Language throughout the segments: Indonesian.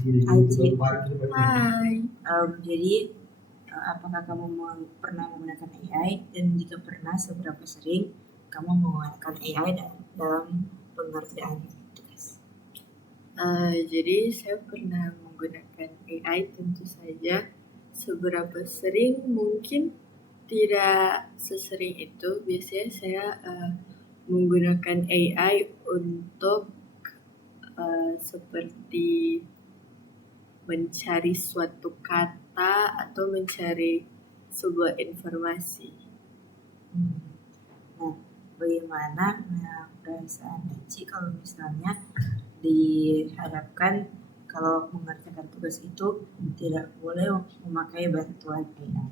Hai Ci. Hai. Jadi apakah kamu pernah menggunakan AI, dan jika pernah seberapa sering kamu menggunakan AI dalam pengerjaan tugas? Jadi saya pernah menggunakan AI, tentu saja. Seberapa sering mungkin tidak sesering itu. Biasanya saya menggunakan AI untuk seperti mencari suatu kata atau mencari sebuah informasi. Nah, bagaimana perasaan Ci kalau misalnya dihadapkan kalau mengerjakan tugas itu tidak boleh memakai bantuan AI?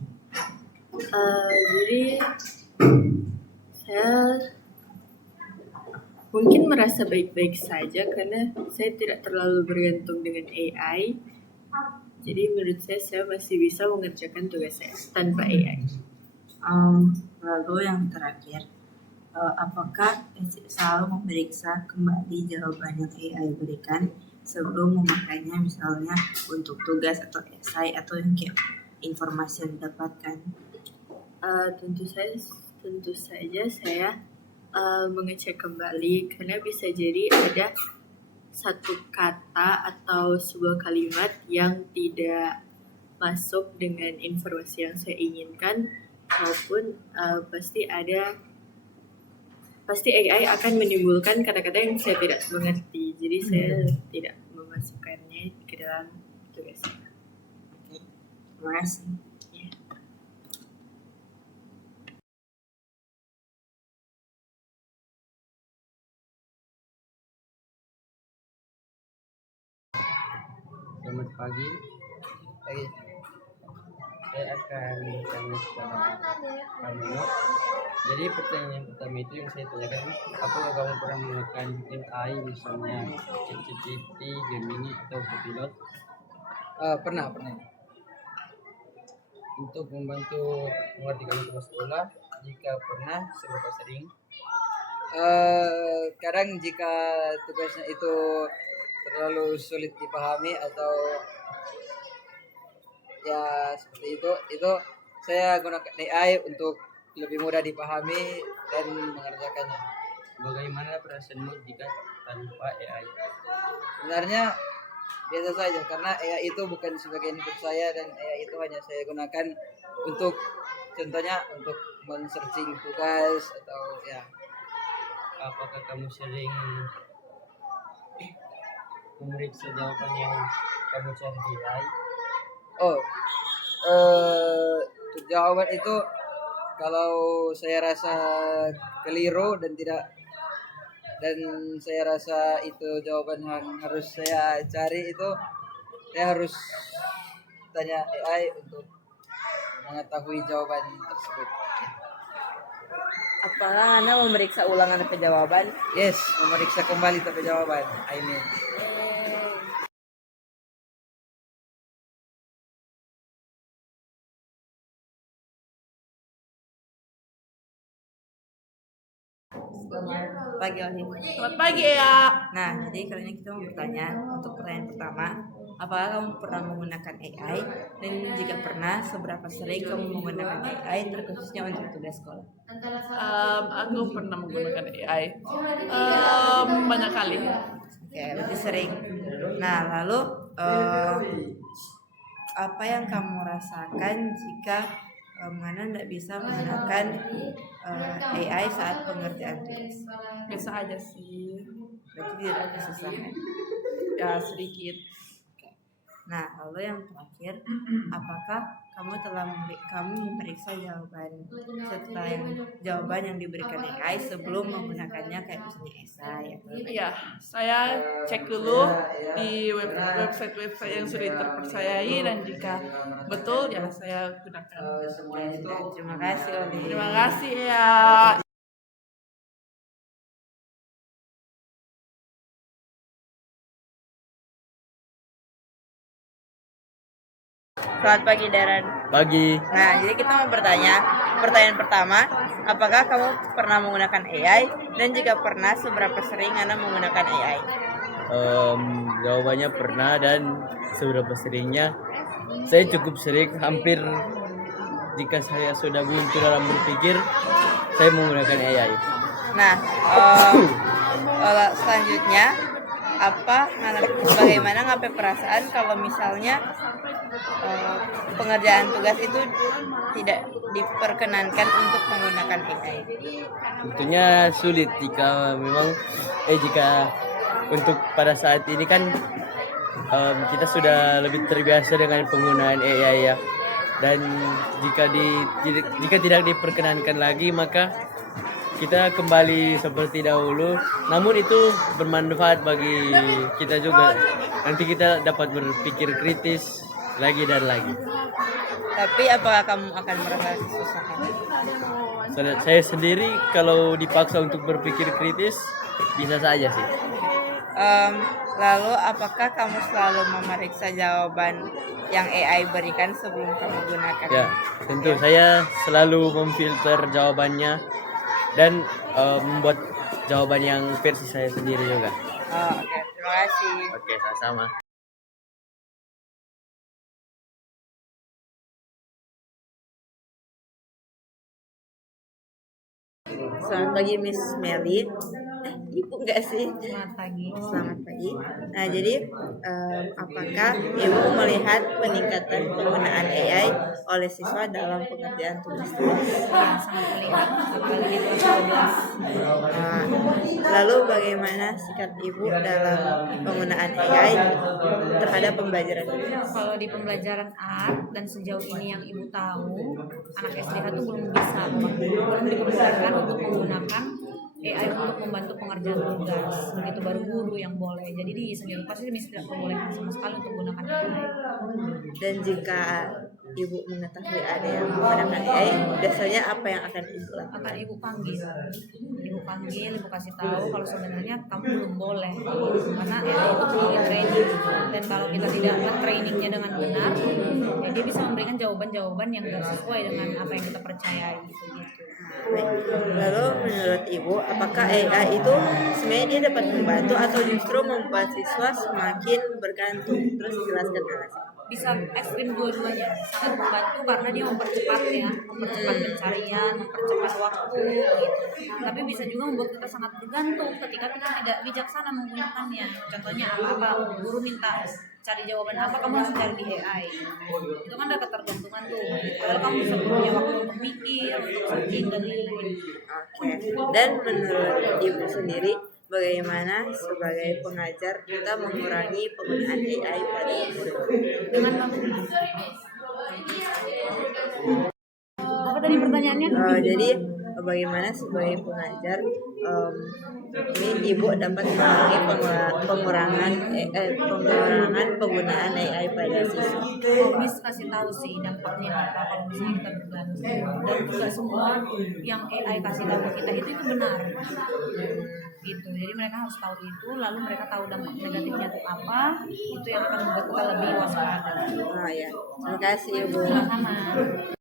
Jadi saya mungkin merasa baik-baik saja karena saya tidak terlalu bergantung dengan AI. Jadi menurut saya masih bisa mengerjakan tugas saya tanpa AI. Lalu yang terakhir, apakah selalu memeriksa kembali jawaban yang AI berikan sebelum memakainya, misalnya untuk tugas atau esai atau yang kayak informasi yang didapatkan? Tentu saja saya mengecek kembali karena bisa jadi ada satu kata atau sebuah kalimat yang tidak masuk dengan informasi yang saya inginkan, maupun pasti AI akan menimbulkan kata-kata yang saya tidak mengerti. Jadi saya tidak memasukkannya ke dalam tugas saya. Oke, terima kasih. Selamat pagi. Saya akan bertanya kepada kamu. Jadi pertanyaan yang pertama itu yang saya tanyakan, apakah kamu pernah menggunakan AI, misalnya ChatGPT, Gemini atau Copilot? Pernah. Untuk membantu mengerjakan tugas sekolah, jika pernah, seberapa sering? Kadang jika tugasnya itu terlalu sulit dipahami atau ya seperti itu saya gunakan AI untuk lebih mudah dipahami dan mengerjakannya. Bagaimana perasaanmu jika tanpa AI? Sebenarnya biasa saja karena AI itu bukan sebagai input saya, dan AI itu hanya saya gunakan untuk contohnya untuk men-searching tugas atau ya. Apakah kamu sering memeriksa jawaban yang kamu cari di AI? Jawaban itu kalau saya rasa keliru dan saya rasa itu jawaban yang harus saya cari, itu saya harus tanya AI untuk mengetahui jawaban tersebut. Apakah Anda memeriksa ulangan jawaban? Yes, memeriksa kembali jawaban. Selamat pagi ya. Nah, jadi kali ini kita mau bertanya untuk pertanyaan pertama, apakah kamu pernah menggunakan AI, dan jika pernah, seberapa sering kamu menggunakan AI terkhususnya untuk tugas sekolah? Aku pernah menggunakan AI banyak kali. Oke, berarti sering. Nah, lalu apa yang kamu rasakan jika Anda tidak bisa menggunakan AI saat pengerjaan tugas? Biasa aja sih. Berarti tidak ada kesusahan? Ya sedikit. Nah, lalu yang terakhir, apakah kamu memeriksa jawaban yang diberikan AI sebelum menggunakannya, kayak misalnya esai? Iya, saya cek dulu di website yang sudah terpercayai, dan jika betul ya saya gunakan. Terima kasih, Oli. Terima kasih ya. Selamat pagi, Darren. Pagi. Nah, jadi kita mau bertanya, pertanyaan pertama, apakah kamu pernah menggunakan AI, dan jika pernah, seberapa sering Anda menggunakan AI? Jawabannya pernah, dan seberapa seringnya saya cukup sering, hampir jika saya sudah buntu dalam berpikir saya menggunakan AI. Nah, selanjutnya bagaimana ngapain perasaan kalau misalnya pengerjaan tugas itu tidak diperkenankan untuk menggunakan AI? Tentunya sulit jika memang jika untuk pada saat ini kan kita sudah lebih terbiasa dengan penggunaan AI ya, dan jika tidak diperkenankan lagi maka kita kembali seperti dahulu, namun itu bermanfaat bagi kita juga. Nanti kita dapat berpikir kritis lagi dan lagi. Tapi apakah kamu akan merasa kesusahan? Saya sendiri kalau dipaksa untuk berpikir kritis bisa saja sih. Lalu apakah kamu selalu memeriksa jawaban yang AI berikan sebelum kamu gunakan? Ya, tentu saya selalu memfilter jawabannya dan membuat jawaban yang versi saya sendiri juga. Oke, terima kasih. Oke, sama-sama. Selamat pagi Miss Melly. Ibu enggak sih? Selamat pagi. Selamat pagi. Nah, jadi apakah Ibu melihat peningkatan penggunaan AI oleh siswa dalam pengerjaan tugas? Ya, sangat melihat apalagi di kelas 12. Nah, lalu bagaimana sikap Ibu dalam penggunaan AI terhadap pembelajaran? Kalau di pembelajaran art dan sejauh ini yang ibu tahu, anak SDH itu belum diperbolehkan untuk menggunakan AI untuk membantu pengerjaan tugas. Begitu baru guru yang boleh. Jadi di seni rupa sih tidak diperbolehkan sama sekali untuk menggunakan AI. Dan jika Ibu mengetahui ada yang menggunakan AI, biasanya apa yang akan Ibu lakukan? Akan ibu panggil, ibu kasih tahu kalau sebenarnya kamu belum boleh, karena AI itu perlu di training, dan kalau kita tidak trainingnya dengan benar, ya dia bisa memberikan jawaban-jawaban yang tidak sesuai dengan apa yang kita percayai gitu. Baik. Lalu menurut Ibu, apakah AI itu sebenarnya dia dapat membantu atau justru membuat siswa semakin bergantung? Terus jelaskan alasan. Bisa ekstrim dua-duanya, sangat membantu karena dia mempercepat pencarian, mempercepat waktu gitu. Tapi bisa juga membuat kita sangat bergantung ketika kita tidak bijaksana menggunakannya. Contohnya apa guru minta cari jawaban apa, kamu langsung cari di AI. Itu kan ada ketergantungan tuh. Padahal kamu bisa punya waktu untuk mikir, untuk searching dan lain-lain. Oke. Dan menurut Ibu sendiri, bagaimana sebagai pengajar kita mengurangi penggunaan AI pada murid? Dengan apa tadi pertanyaannya? Jadi bagaimana sebagai pengajar ini Ibu dapat mengurangi pengurangan penggunaan AI pada siswa? Miss kasih tahu sih dampaknya apa kalau misalnya kita bergantung, dan juga semua yang AI kasih tahu ke kita itu benar gitu. Jadi mereka harus tahu itu, lalu mereka tahu dampak negatifnya itu apa, itu yang akan membuat kita lebih waspada. Ya, terima kasih Ibu. Sama-sama.